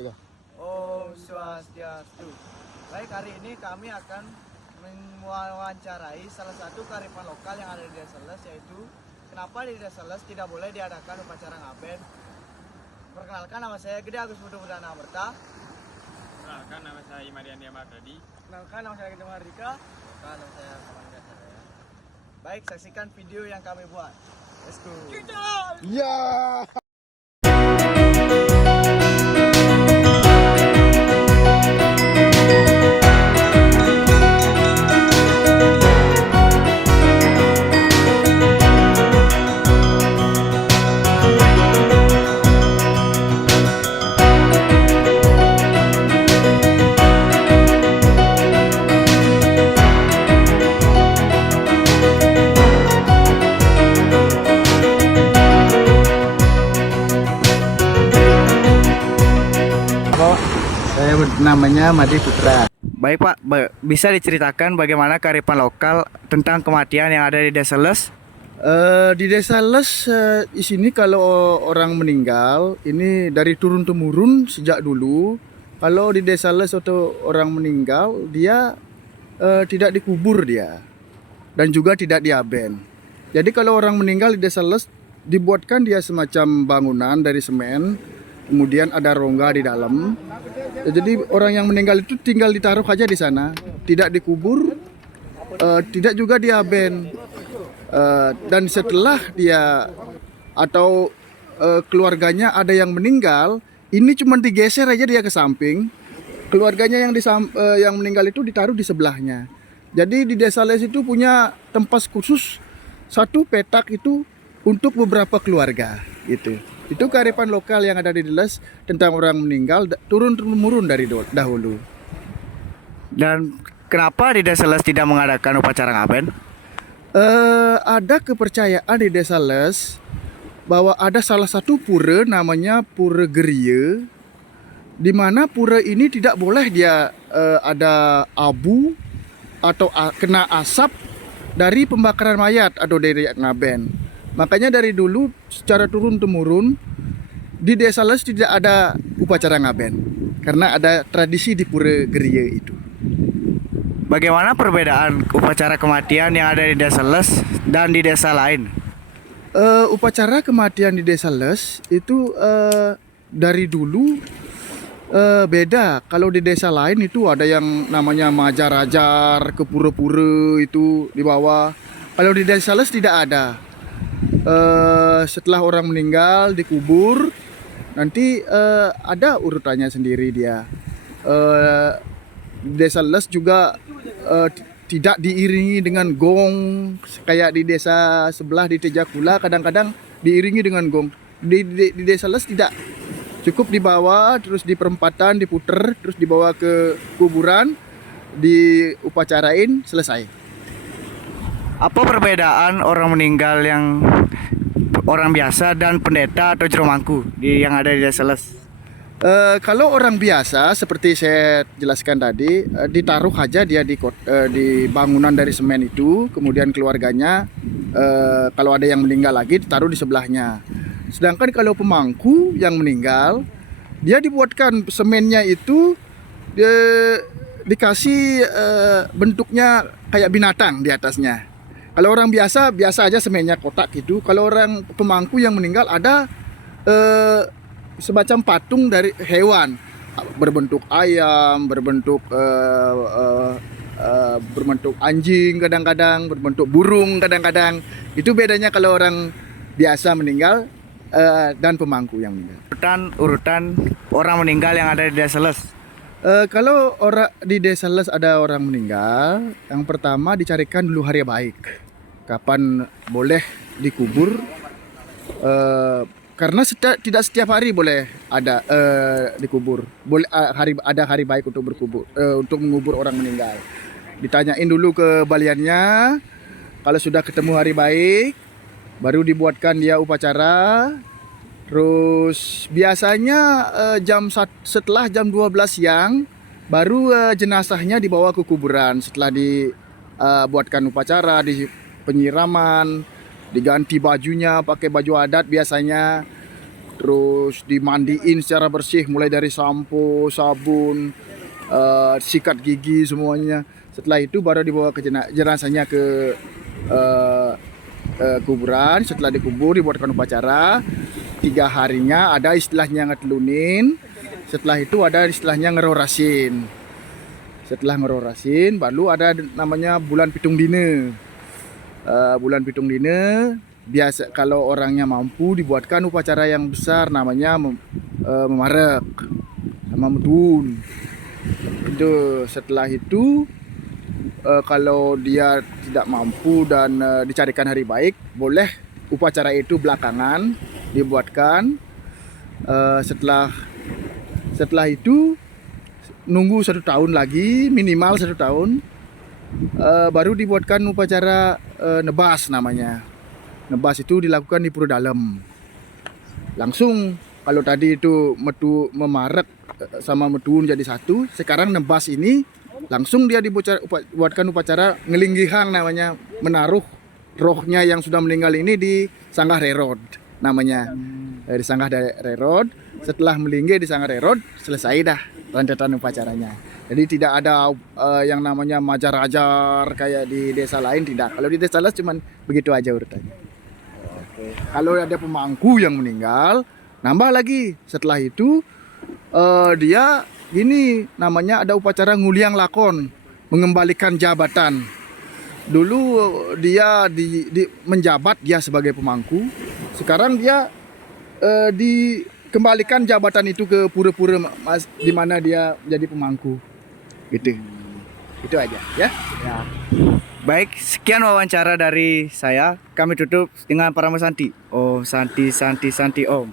Tiga. Om Swastiastu. Baik, hari ini kami akan mewawancarai salah satu kearifan lokal yang ada di Desa Les, yaitu kenapa di Desa Les tidak boleh diadakan upacara ngaben. Perkenalkan, nama saya Gede Agus Budi Perdana Amerta. Perkenalkan, nama saya Imadian Diamardadi. Perkenalkan, nama saya Gede Mahardika. Perkenalkan, nama saya Kamanda Saraya. Baik, saksikan video yang kami buat. Let's go. Ya. Saya namanya Madi Putra. Baik Pak, bisa diceritakan bagaimana kearifan lokal tentang kematian yang ada di Desa Les? Di Desa Les di sini kalau orang meninggal ini dari turun temurun sejak dulu. Kalau di Desa Les atau orang meninggal dia tidak dikubur dia dan juga tidak diaben. Jadi kalau orang meninggal di Desa Les dibuatkan dia semacam bangunan dari semen, kemudian ada rongga di dalam. Jadi orang yang meninggal itu tinggal ditaruh aja di sana, tidak dikubur, tidak juga diaben. Dan setelah dia atau keluarganya ada yang meninggal, ini cuma digeser aja dia ke samping. Keluarganya yang meninggal itu ditaruh di sebelahnya. Jadi di Desa Les itu punya tempat khusus satu petak itu untuk beberapa keluarga gitu. Itu kearifan lokal yang ada di Les tentang orang meninggal turun-temurun dari dahulu. Dan kenapa di Desa Les tidak mengadakan upacara ngaben? Ada kepercayaan di Desa Les bahwa ada salah satu pura namanya Pura Geria, di mana pura ini tidak boleh dia ada abu atau kena asap dari pembakaran mayat atau dari ngaben. Makanya dari dulu secara turun-temurun di Desa Les tidak ada upacara ngaben karena ada tradisi di Pura Geria itu. Bagaimana perbedaan upacara kematian yang ada di Desa Les dan di desa lain? Upacara kematian di Desa Les itu dari dulu beda. Kalau di desa lain itu ada yang namanya majar-ajar ke pura-pura itu di bawah. Kalau di Desa Les tidak ada. Setelah orang meninggal dikubur, nanti ada urutannya sendiri dia. Desa Les juga tidak diiringi dengan gong kayak di desa sebelah di Tejakula, kadang-kadang diiringi dengan gong. Di Desa Les tidak, cukup dibawa terus di perempatan diputer terus dibawa ke kuburan, diupacarain, selesai. Apa perbedaan orang meninggal yang orang biasa dan pendeta atau juru mangku yang ada di Desa Les? Kalau orang biasa seperti saya jelaskan tadi, ditaruh aja dia di bangunan dari semen itu, kemudian keluarganya kalau ada yang meninggal lagi ditaruh di sebelahnya. Sedangkan kalau pemangku yang meninggal, dia dibuatkan semennya itu dikasih bentuknya kayak binatang di atasnya. Kalau orang biasa aja semennya kotak gitu. Kalau orang pemangku yang meninggal ada semacam patung dari hewan berbentuk ayam, berbentuk anjing, kadang-kadang berbentuk burung, kadang-kadang. Itu bedanya kalau orang biasa meninggal dan pemangku yang meninggal. Urutan orang meninggal yang ada di Desa Les. Kalau di Desa Les ada orang meninggal, yang pertama dicarikan dulu hari baik, kapan boleh dikubur, karena tidak setiap hari boleh ada dikubur. Boleh ada hari baik untuk berkubur, untuk mengubur orang meninggal. Ditanyain dulu ke baliannya, kalau sudah ketemu hari baik, baru dibuatkan dia upacara. Terus biasanya setelah jam 12 siang baru jenazahnya dibawa ke kuburan. Setelah dibuatkan upacara, di penyiraman, diganti bajunya pakai baju adat biasanya. terus dimandiin secara bersih mulai dari sampo, sabun, sikat gigi semuanya. Setelah itu baru dibawa ke jenazahnya ke kuburan. Setelah dikubur dibuatkan upacara. 3 harinya ada istilahnya ngetelunin. Setelah itu ada istilahnya ngerorasin. Setelah ngerorasin baru ada namanya bulan pitung dine. Bulan pitung dine biasa kalau orangnya mampu dibuatkan upacara yang besar namanya memarek sama medun. Itu setelah itu kalau dia tidak mampu dan dicarikan hari baik, boleh upacara itu belakangan dibuatkan. Setelah itu nunggu 1 tahun lagi, minimal 1 tahun, baru dibuatkan upacara nebas namanya. Nebas itu dilakukan di Pura Dalem. Langsung kalau tadi itu memarek sama medun jadi satu, sekarang nebas ini langsung dia dibuatkan upacara ngelinggihang namanya, menaruh rohnya yang sudah meninggal ini di Sanggah Rerod namanya. Di Sanggah Rerod, setelah melinggih di Sanggah Rerod selesai dah rentetan upacaranya. Jadi tidak ada yang namanya majar-ajar kayak di desa lain, tidak. Kalau di desa lain cuman begitu aja urutannya. Kalau ada pemangku yang meninggal, nambah lagi. Setelah itu dia gini namanya ada upacara nguliang lakon, mengembalikan jabatan. Dulu dia menjabat dia sebagai pemangku. Sekarang dia dikembalikan jabatan itu ke pura-pura di mana dia jadi pemangku. Gitu. Itu aja ya. Ya. Baik, sekian wawancara dari saya. Kami tutup dengan Parama Santi. Om Santi Santi Santi Om.